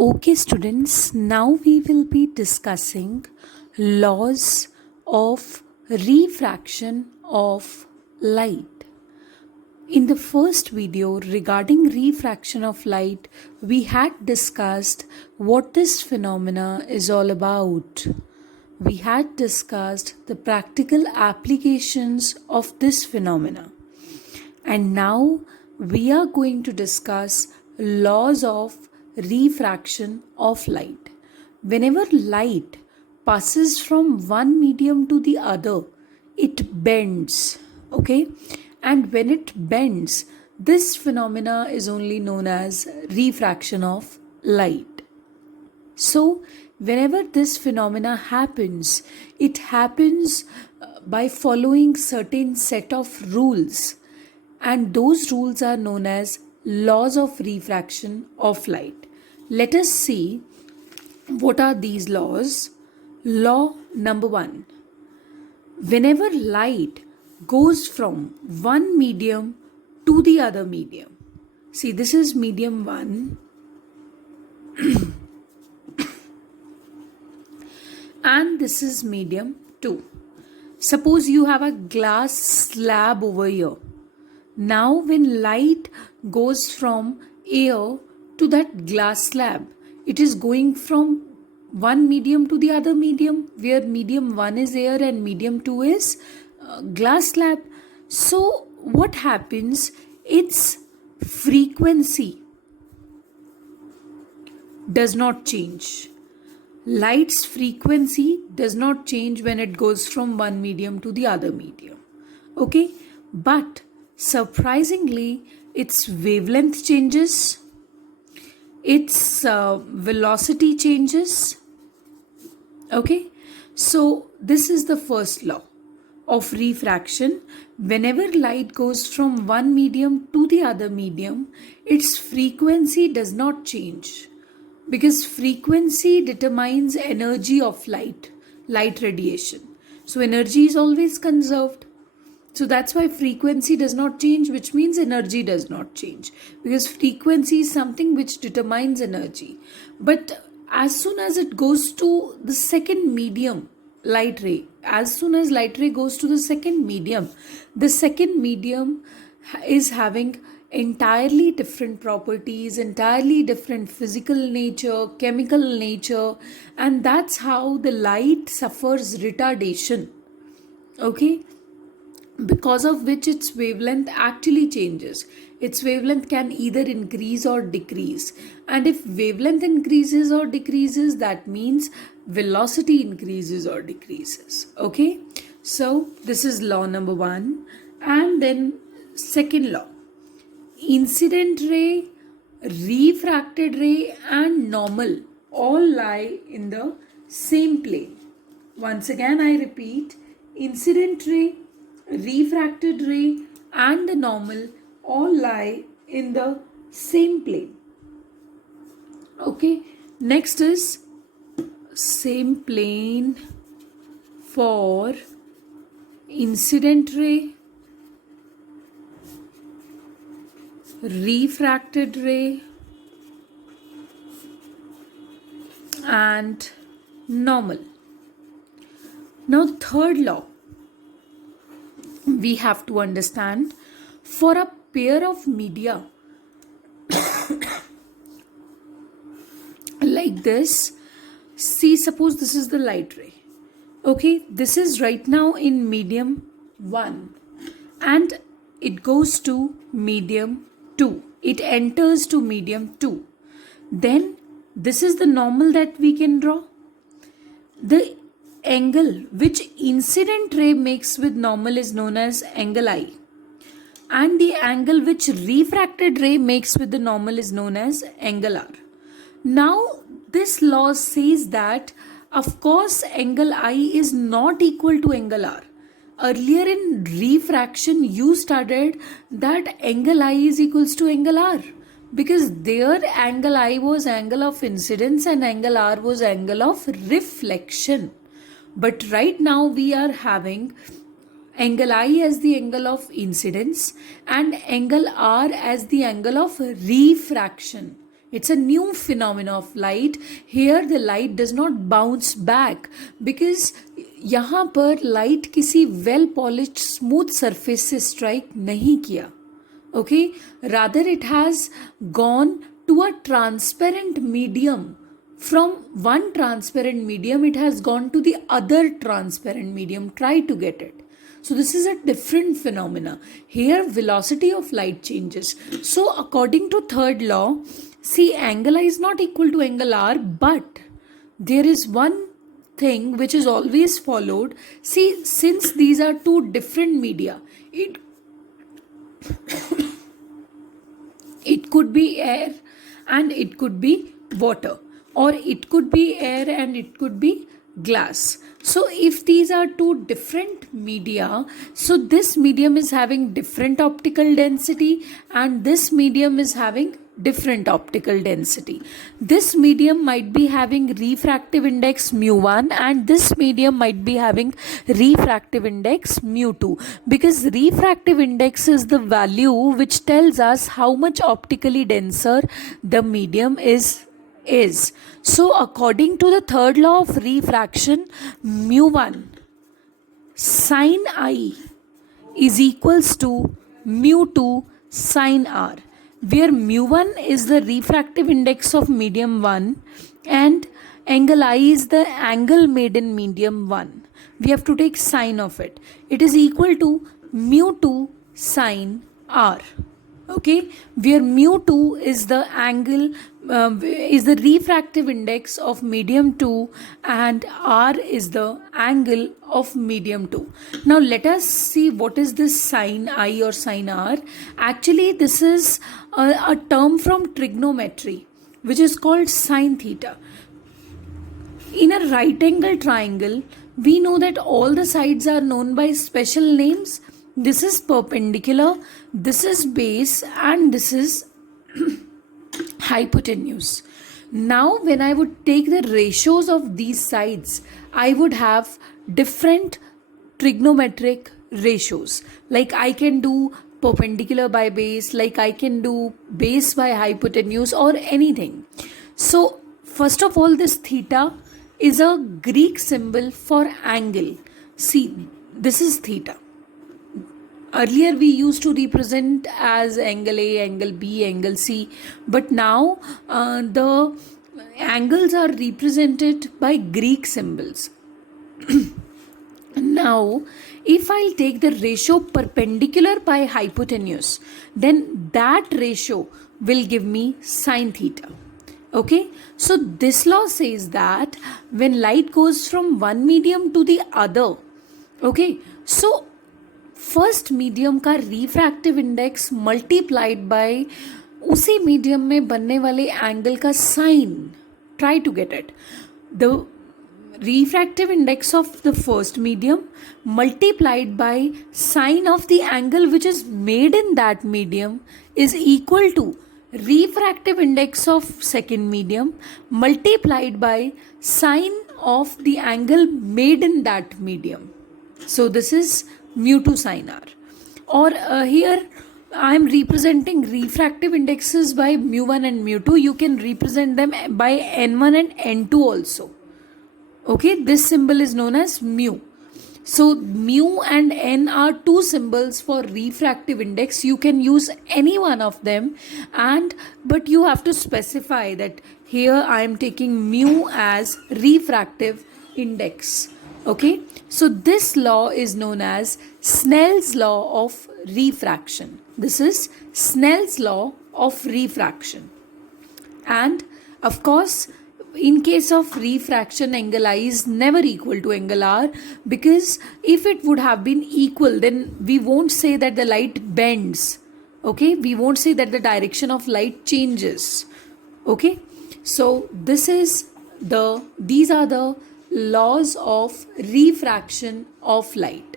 Okay, students, now we will be discussing laws of refraction of light. In the first video regarding refraction of light, we had discussed what this phenomena is all about. We had discussed the practical applications of this phenomena. And now we are going to discuss laws of refraction of light. Whenever light passes from one medium to the other, it bends. Okay? And when it bends, this phenomena is only known as refraction of light. So, whenever this phenomena happens, it happens by following certain set of rules, and those rules are known as laws of refraction of light. Let us see what are these laws. Law number 1. Whenever light goes from one medium to the other medium, see, this is medium 1 and this is medium 2. Suppose you have a glass slab over here. Now when light goes from air to that glass slab, it is going from one medium to the other medium, where medium 1 is air and medium 2 is glass slab. So what happens? Its frequency does not change. Light's frequency does not change when it goes from one medium to the other medium. Okay, but surprisingly, its wavelength changes, its velocity changes. Okay, so this is the first law of refraction. Whenever light goes from one medium to the other medium, its frequency does not change, because frequency determines energy of light radiation. So energy is always conserved. So that's why frequency does not change, which means energy does not change, because frequency is something which determines energy. But as soon as it goes to the second medium, light ray, as soon as light ray goes to the second medium is having entirely different properties, entirely different physical nature, chemical nature, and that's how the light suffers retardation. Okay, because of which its wavelength actually changes. Its wavelength can either increase or decrease, and if wavelength increases or decreases, that means velocity increases or decreases. Okay, so this is law number 1. And then second law, incident ray, refracted ray and normal all lie in the same plane. Once again I repeat, incident ray, refracted ray and the normal all lie in the same plane. Okay, next is same plane for incident ray, refracted ray and normal. Now the third law we have to understand, for a pair of media like this, see, suppose this is the light ray. Okay, this is right now in medium 1 and it goes to medium 2. It enters to medium 2. Then this is the normal that we can draw. The angle which incident ray makes with normal is known as angle I, and the angle which refracted ray makes with the normal is known as angle R. Now this law says that of course angle I is not equal to angle R. Earlier in refraction you studied that angle I is equals to angle R, because there angle I was angle of incidence and angle R was angle of reflection. But right now we are having angle I as the angle of incidence and angle R as the angle of refraction. It's a new phenomena of light. Here the light does not bounce back because यहाँ पर light किसी well polished smooth surface से strike नहीं किया. Okay, rather it has gone to a transparent medium. From one transparent medium it has gone to the other transparent medium. Try to get it. So this is a different phenomena. Here velocity of light changes. So according to third law, see, angle I is not equal to angle r, but there is one thing which is always followed. See, since these are two different media, it could be air and it could be water, or it could be air and it could be glass. So if these are two different media, so this medium is having different optical density and this medium is having different optical density. This medium might be having refractive index mu1 and this medium might be having refractive index mu2, because refractive index is the value which tells us how much optically denser the medium is. So according to the third law of refraction, mu1 sin I is equals to mu2 sin r, where mu1 is the refractive index of medium 1 and angle I is the angle made in medium 1. We have to take sine of it. It is equal to mu2 sin r. Okay, where mu2 is the angle, is the refractive index of medium 2 and r is the angle of medium 2. Now let us see what is this sin I or sin r. Actually this is a term from trigonometry which is called sin theta. In a right angle triangle, we know that all the sides are known by special names. This is perpendicular, this is base and this is hypotenuse. Now when I would take the ratios of these sides, I would have different trigonometric ratios. Like I can do perpendicular by base, like I can do base by hypotenuse or anything. So first of all, this theta is a Greek symbol for angle. See, this is theta. Earlier we used to represent as angle A, angle B, angle C, but now the angles are represented by Greek symbols. Now if I'll take the ratio perpendicular by hypotenuse, then that ratio will give me sin theta. Okay, so this law says that when light goes from one medium to the other, okay, so first medium का refractive index multiplied by उसी medium में बनने वाले angle का sine. Try to get it. The refractive index of the first medium multiplied by sine of the angle which is made in that medium is equal to refractive index of second medium multiplied by sine of the angle made in that medium. So this is mu2 sin r. Or here I am representing refractive indexes by mu1 and mu2. You can represent them by n1 and n2 also. Okay, this symbol is known as mu. So mu and n are two symbols for refractive index. You can use any one of them, but you have to specify that here I am taking mu as refractive index. Okay, so this law is known as Snell's law of refraction. This is Snell's law of refraction. And of course, in case of refraction, angle I is never equal to angle r, because if it would have been equal, then we won't say that the light bends. Okay, we won't say that the direction of light changes. Okay, so these are the laws of refraction of light.